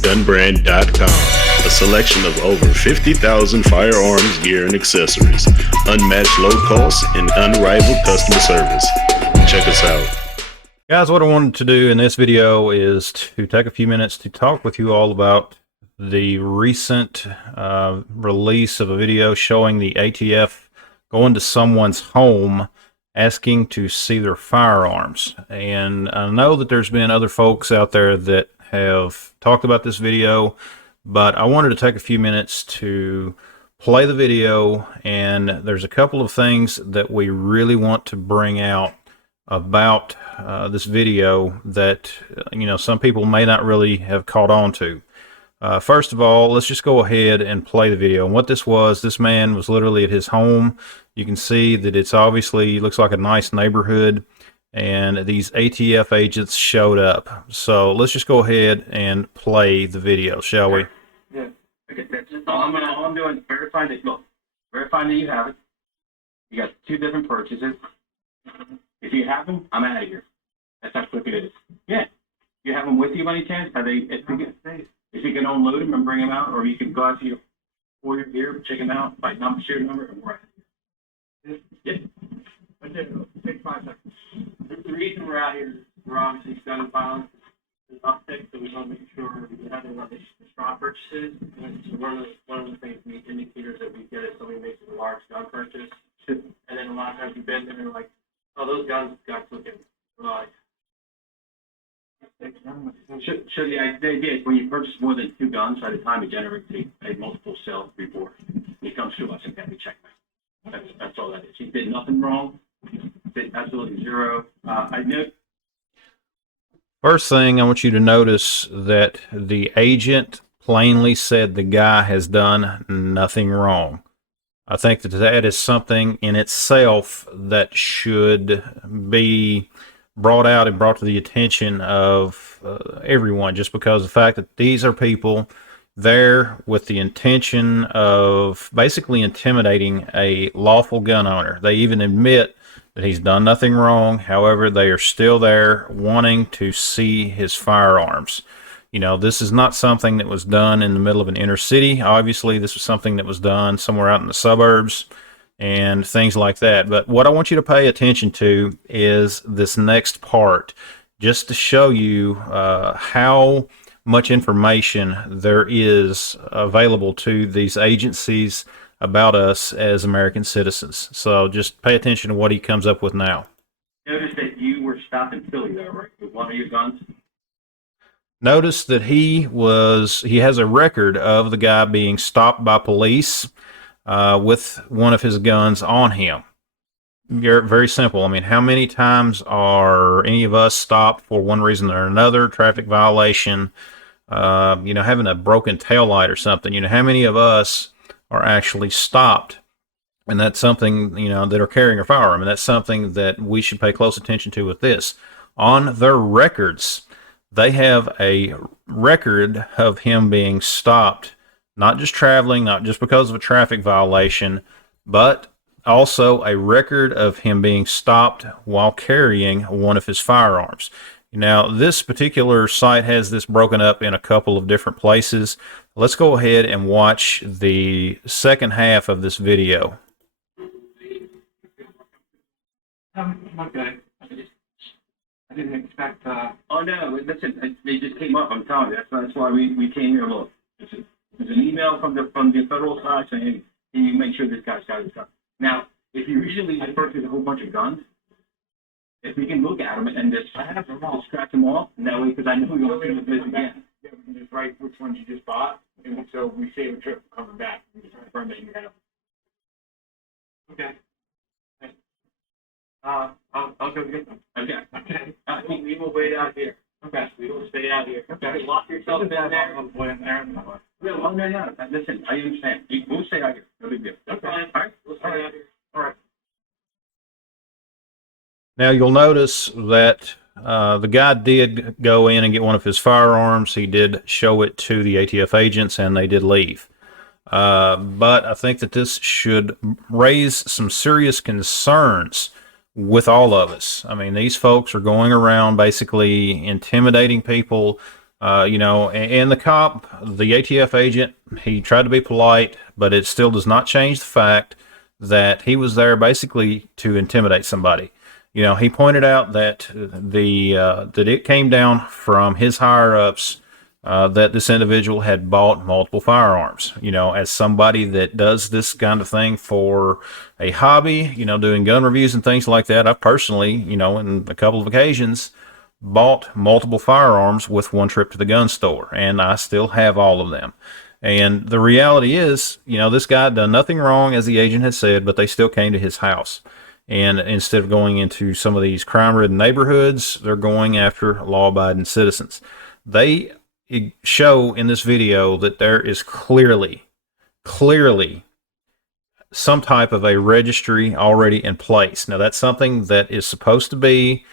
gunbrand.com, a selection of over 50,000 firearms, gear, and accessories, unmatched low cost, and unrivaled customer service. Check us out. Guys, what I wanted to do in this video is to take a few minutes to talk with you all about the recent release of a video showing the ATF going to someone's home asking to see their firearms. And I know that there's been other folks out there that have talked about this video, but I wanted to take a few minutes to play the video, and there's a couple of things that we really want to bring out about this video that some people may not really have caught on to. First of all, let's just go ahead and play the video. And what this was, this man was literally at his home. You can see that it's obviously looks like a nice neighborhood, and these ATF agents showed up. So let's just go ahead and play the video, shall we? Yeah. Okay. That's all I'm doing is verifying that you have it. You got two different purchases. If you have them, I'm out of here. That's how quick it is. Yeah. You have them with you by any chance? Are they? If you can unload them and bring them out, or you can go out to your gear, check them out, like number, serial number, and we're out. Yeah. Okay. Take 5 seconds. The reason we're out here is we're obviously gun violence is uptick, so we want to make sure we have the straw purchases. And so one of the things we indicators that we get is somebody makes a large gun purchase, and then a lot of times we've been there and like, oh, those guns got looking like. So the idea is when you purchase more than 2 guns, by the time it generates a multiple sale report, it comes to us and can be checked. That's all that is. He did nothing wrong. Did absolutely zero. I knew. First thing I want you to notice that the agent plainly said the guy has done nothing wrong. I think that is something in itself that should be brought out and brought to the attention of everyone, just because of the fact that these are people there with the intention of basically intimidating a lawful gun owner. They even admit that he's done nothing wrong. However, they are still there wanting to see his firearms. This is not something that was done in the middle of an inner city. Obviously, this was something that was done somewhere out in the suburbs and things like that. But what I want you to pay attention to is this next part, just to show you how much information there is available to these agencies about us as American citizens. So just pay attention to what he comes up with now. Notice that you were stopped in Philly, though, right, with one of your guns? Notice that he has a record of the guy being stopped by police with one of his guns on him. Very simple. I mean, how many times are any of us stopped for one reason or another, traffic violation, having a broken taillight or something? How many of us are actually stopped, and that's something, that are carrying a firearm, and that's something that we should pay close attention to with this. On their records, they have a record of him being stopped, not just traveling, not just because of a traffic violation, but also a record of him being stopped while carrying one of his firearms. Now, this particular site has this broken up in a couple of different places. Let's go ahead and watch the second half of this video. Okay. I didn't expect. Oh no! Listen, they just came up. I'm telling you. That's why we came here. Look, there's an email from the federal side saying, "Hey, can you make sure this guy's got his gun?" Now, if you usually purchase a whole bunch of guns, if we can look at them and just scratch them off, and that way, because I know we're going to see this again. Yeah, we can just write which ones you just bought, and so we save a trip coming back. We just confirm that you have them. Okay. I'll go get them. Okay. Okay. We will wait out here. Okay. We will stay out here. Okay. Lock yourself in there. No. Listen, I understand. We'll stay out here. No big deal. Okay. All right. We'll stay out here. All right. Now you'll notice that the guy did go in and get one of his firearms. He did show it to the ATF agents, and they did leave. But I think that this should raise some serious concerns with all of us. I mean, these folks are going around basically intimidating people, And the cop, the ATF agent, he tried to be polite, but it still does not change the fact that he was there basically to intimidate somebody. He pointed out that that it came down from his higher ups, that this individual had bought multiple firearms. As somebody that does this kind of thing for a hobby, doing gun reviews and things like that, I've personally, in a couple of occasions, bought multiple firearms with one trip to the gun store, and I still have all of them. And the reality is, this guy had done nothing wrong, as the agent had said, but they still came to his house. And instead of going into some of these crime-ridden neighborhoods, they're going after law-abiding citizens. They show in this video that there is clearly some type of a registry already in place. Now, that's something that is supposed to be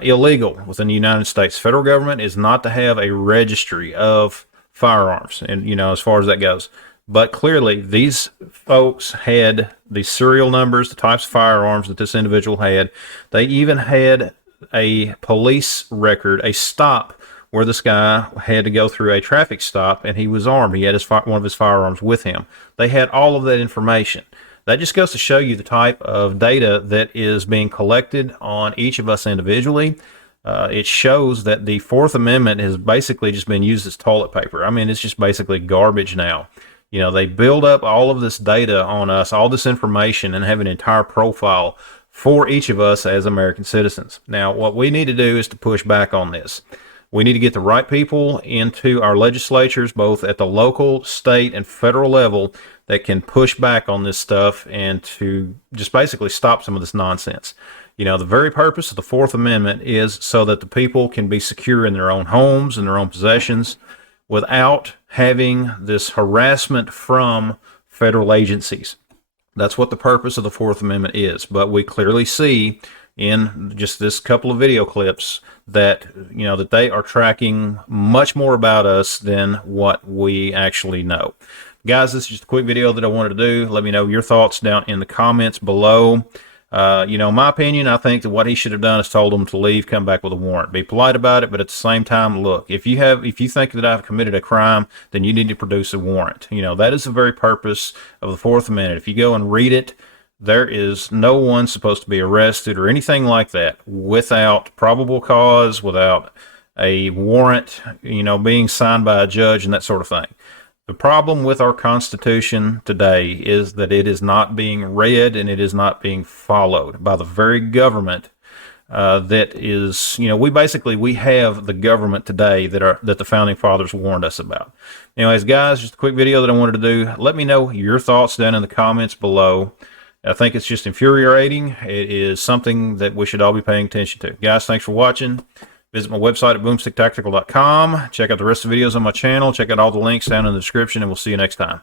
illegal within the United States. Federal government is not to have a registry of firearms, and as far as that goes. But clearly, these folks had the serial numbers, the types of firearms that this individual had. They even had a police record, a stop where this guy had to go through a traffic stop, and he was armed. He had one of his firearms with him. They had all of that information. That just goes to show you the type of data that is being collected on each of us individually. It shows that the Fourth Amendment has basically just been used as toilet paper. I mean, it's just basically garbage now. They build up all of this data on us, all this information, and have an entire profile for each of us as American citizens. Now, what we need to do is to push back on this. We need to get the right people into our legislatures, both at the local, state, and federal level, that can push back on this stuff and to just basically stop some of this nonsense. The very purpose of the Fourth Amendment is so that the people can be secure in their own homes and their own possessions without having this harassment from federal agencies. That's what the purpose of the Fourth Amendment is. But we clearly see in just this couple of video clips that, that they are tracking much more about us than what we actually know. Guys, this is just a quick video that I wanted to do. Let me know your thoughts down in the comments below. My opinion, I think that what he should have done is told them to leave, come back with a warrant. Be polite about it, but at the same time, look, if you think that I've committed a crime, then you need to produce a warrant. That is the very purpose of the Fourth Amendment. If you go and read it, there is no one supposed to be arrested or anything like that without probable cause, without a warrant, being signed by a judge and that sort of thing. The problem with our Constitution today is that it is not being read and it is not being followed by the very government that is, we have the government today that the Founding Fathers warned us about. Anyways, guys, just a quick video that I wanted to do. Let me know your thoughts down in the comments below. I think it's just infuriating. It is something that we should all be paying attention to. Guys, thanks for watching. Visit my website at boomsticktactical.com. Check out the rest of the videos on my channel. Check out all the links down in the description, and we'll see you next time.